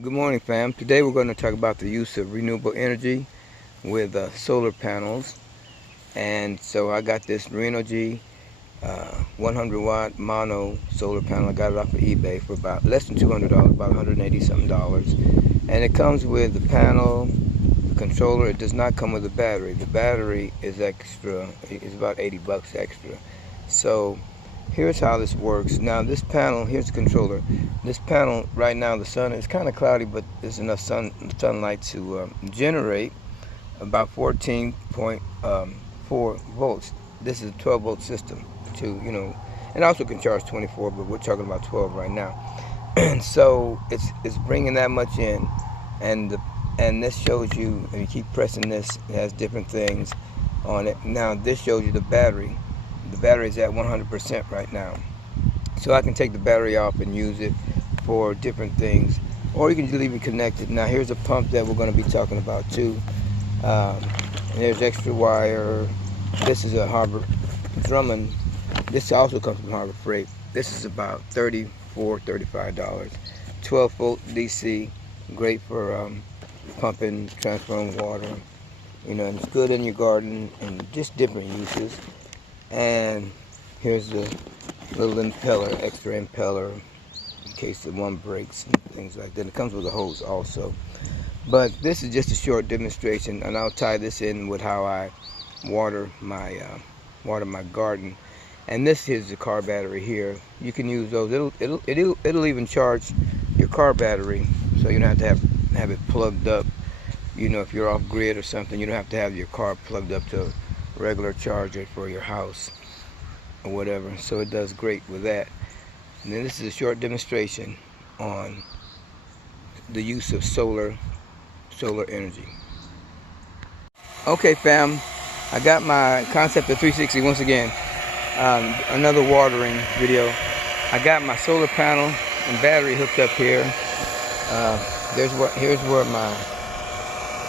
Good morning, fam. Today we're going to talk about the use of renewable energy with solar panels. And so I got this Renogy 100 watt mono solar panel. I got it off of eBay for about less than $200, about 180 something dollars. And it comes with the panel, the controller. It does not come with a battery. The battery is extra. It's about 80 bucks extra. So here's how this works. Now this panel, here's the controller. This panel, right now the sun is kind of cloudy, but there's enough sunlight to generate about 14.4 volts. This is a 12 volt system too, and also can charge 24, but we're talking about 12 right now. And so it's bringing that much in, and this shows you, and you keep pressing this, it has different things on it. Now this shows you the battery. The battery is at 100% right now. So I can take the battery off and use it for different things. Or you can just leave it connected. Now here's a pump that we're going to be talking about too. There's extra wire. This is a Harbor Drummond. This also comes from Harbor Freight. This is about $34, $35. 12 volt DC. Great for pumping, transferring water. And it's good in your garden and just different uses. And here's the little impeller, extra impeller, in case the one breaks and things like that. It comes with a hose also. But this is just a short demonstration, and I'll tie this in with how I water my garden. And this is the car battery here. You can use those. It'll even charge your car battery, so you don't have to have it plugged up. If you're off grid or something, you don't have to have your car plugged up to regular charger for your house or whatever. So it does great with that. And then this is a short demonstration on the use of solar energy. Okay, fam, I got my Concept of 360 once again. Another watering video. I got my solar panel and battery hooked up here. Here's where my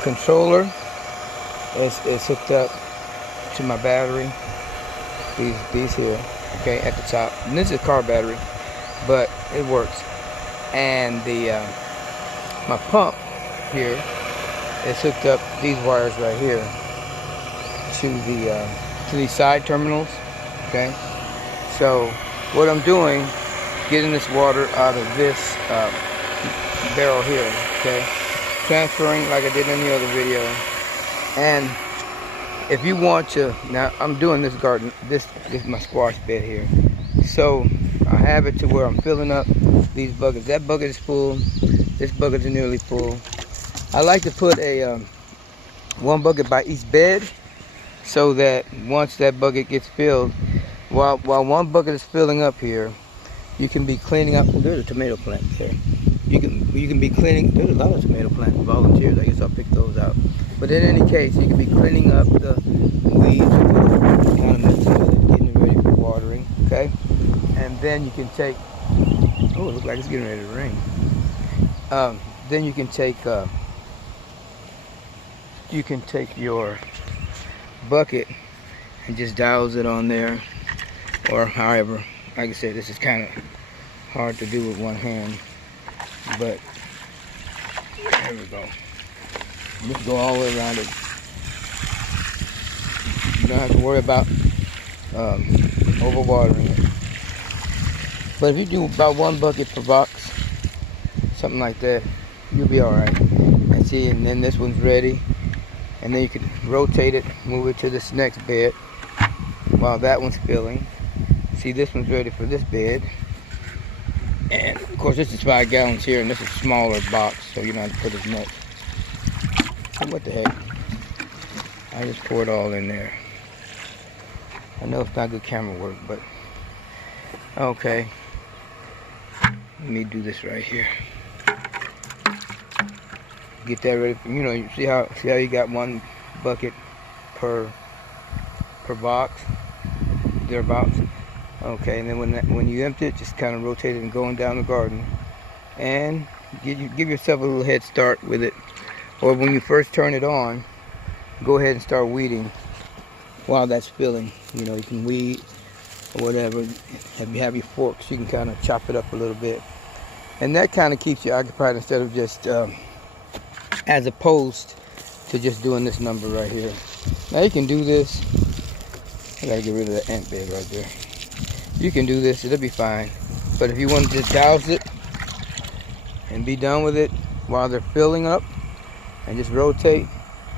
controller is hooked up to my battery. These here, okay, at the top. And this is a car battery, but it works. And my pump here is hooked up, these wires right here, to these side terminals. Okay, so what I'm doing, getting this water out of this barrel here. Okay, transferring like I did in the other video. And if you want to, now I'm doing this garden, this is my squash bed here. So I have it to where I'm filling up these buckets. That bucket is full, this bucket is nearly full. I like to put a one bucket by each bed, so that once that bucket gets filled, while one bucket is filling up here, you can be cleaning up. Oh, there's a tomato plant there. You can be cleaning. There's a lot of tomato plant volunteers. I guess I'll pick those out. But in any case, you can be cleaning up the weeds or kind of mixing with it, getting it ready for watering. Okay, and then you can take. Oh, it looks like it's getting ready to rain. Then you can take your bucket and just douse it on there, or however. Like I said, this is kind of hard to do with one hand, but there we go. Just go all the way around it. You don't have to worry about overwatering it. But if you do about one bucket per box, something like that, you'll be all right. And see, and then this one's ready, and then you can rotate it, move it to this next bed while that one's filling. See, this one's ready for this bed. And of course, this is 5 gallons here, and this is a smaller box, so you don't have to put as much. So what the heck? I just pour it all in there. I know it's not good camera work, but okay. Let me do this right here. Get that ready for, you see how you got one bucket per box, thereabouts. Okay, and then when you empty it, just kind of rotate it and going down the garden, and give yourself a little head start with it. Or when you first turn it on, go ahead and start weeding while that's filling. You can weed or whatever. If you have your forks, you can kind of chop it up a little bit. And that kind of keeps you occupied instead of just, as opposed to just doing this number right here. Now you can do this. I gotta get rid of that ant bed right there. You can do this, it'll be fine. But if you want to just douse it and be done with it while they're filling up and just rotate,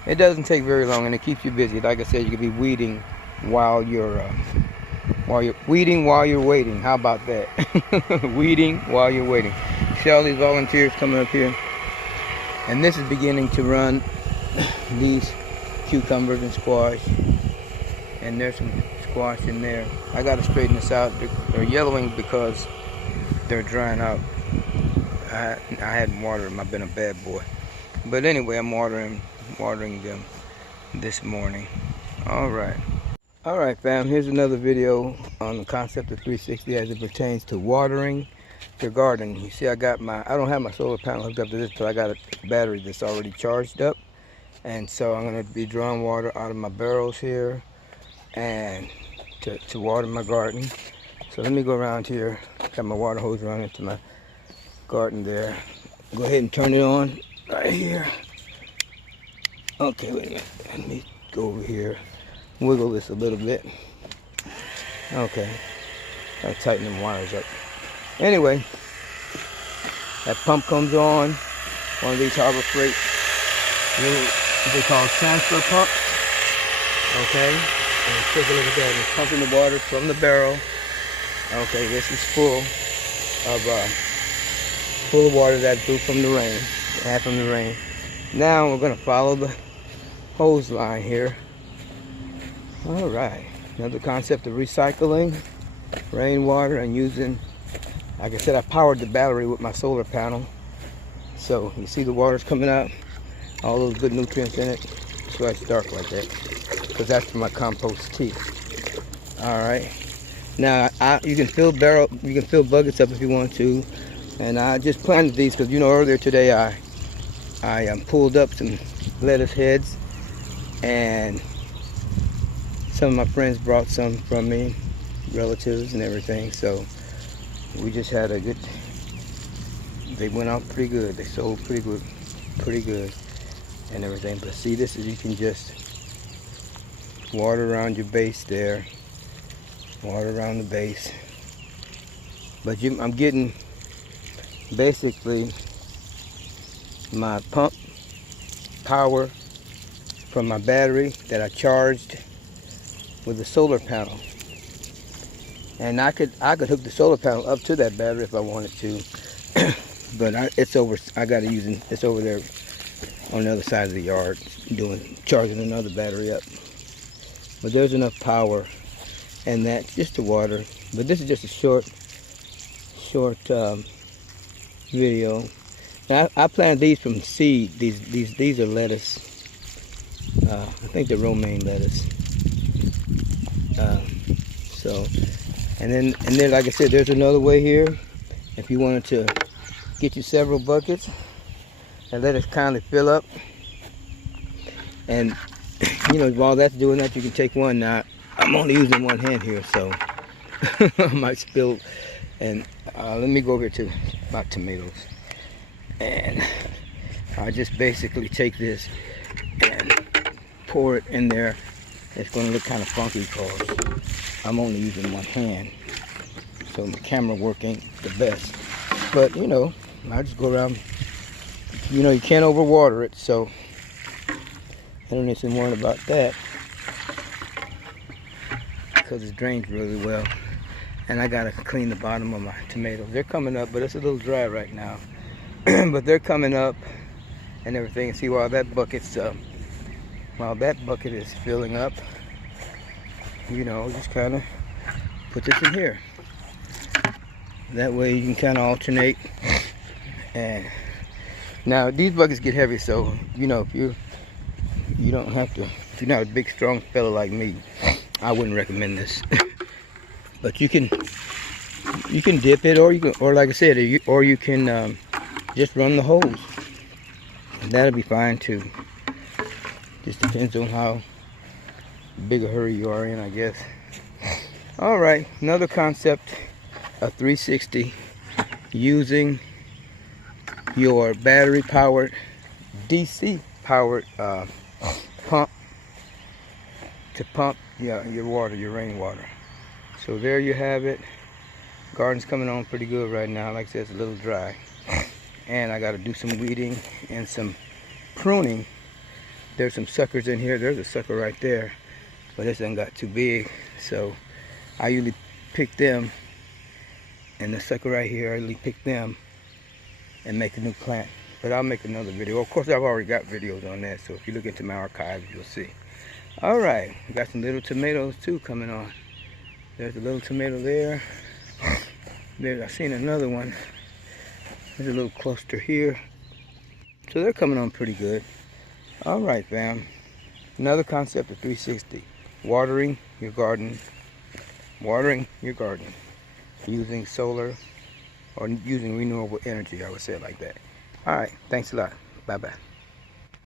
it doesn't take very long and it keeps you busy. Like I said, you could be weeding while you're weeding while you're waiting. How about that? Weeding while you're waiting. See all these volunteers coming up here, and this is beginning to run these cucumbers and squash, and there's some squash in there. I got to straighten this out. They're yellowing because they're drying out. I hadn't watered them. I've been a bad boy, but anyway, I'm watering them this morning. All right, fam, here's another video on the concept of 360 as it pertains to watering your garden. You see, I don't have my solar panel hooked up to this, but I got a battery that's already charged up. And so I'm going to be drawing water out of my barrels here and to water my garden. So let me go around here. Got my water hose running to my garden there. Go ahead and turn it on right here. Okay, wait a minute. Let me go over here. Wiggle this a little bit. Okay. I'll tighten them wires up. Anyway, that pump comes on. One of these Harbor Freight, what they call transfer pumps. Okay. And take a look at that. It's pumping the water from the barrel. Okay, this is full of water that drew from the rain. Had from the rain. Now we're going to follow the hose line here. All right, another concept of recycling rainwater and using, like I said, I powered the battery with my solar panel. So you see the water's coming out, all those good nutrients in it. That's why it's dark like that, because that's for my compost tea. All right, now you can fill buckets up if you want to, and I just planted these because earlier today I pulled up some lettuce heads, and some of my friends brought some from me, relatives and everything, so we just had they went out pretty good. They sold pretty good and everything. But see, this is, you can just water around your base there, water around the base. But I'm getting basically my pump power from my battery that I charged with the solar panel, and I could hook the solar panel up to that battery if I wanted to, but it's over there on the other side of the yard charging another battery up. But there's enough power and that just to water. But this is just a short video. Now, I planted these from seed. These are lettuce. I think they're romaine lettuce. And then like I said, there's another way here. If you wanted to get you several buckets and let it kindly fill up, and while that's doing that, you can take one. Now I'm only using one hand here, so I might spill. And let me go over to my tomatoes, and I just basically take this and pour it in there. It's going to look kind of funky because I'm only using one hand, so the camera work ain't the best. But I just go around. You can't overwater it, so I don't need to worry about that because it drains really well. And I gotta clean the bottom of my tomatoes. They're coming up, but it's a little dry right now. But they're coming up and everything. See, while that bucket is filling up, just kind of put this in here. That way you can kind of alternate. And now these buckets get heavy, so if you don't have to. If you're not a big, strong fella like me, I wouldn't recommend this. But you can dip it, or like I said, or you can just run the hose. And that'll be fine too. Just depends on how big a hurry you are in, I guess. All right, another concept of 360, using your battery powered, DC powered pump to pump your water, your rainwater. So there you have it. Garden's coming on pretty good right now. Like I said, it's a little dry. And I got to do some weeding and some pruning. There's some suckers in here. There's a sucker right there, but this one got too big. So I usually pick them, and the sucker right here, I usually pick them and make a new plant. But I'll make another video. Of course, I've already got videos on that, so if you look into my archives, you'll see. All right, we got some little tomatoes too coming on. There's a little tomato there. I've seen another one. There's a little cluster here. So they're coming on pretty good. All right, fam. Another concept of 360. Watering your garden. Watering your garden. Using solar or using renewable energy, I would say it like that. All right, thanks a lot. Bye-bye.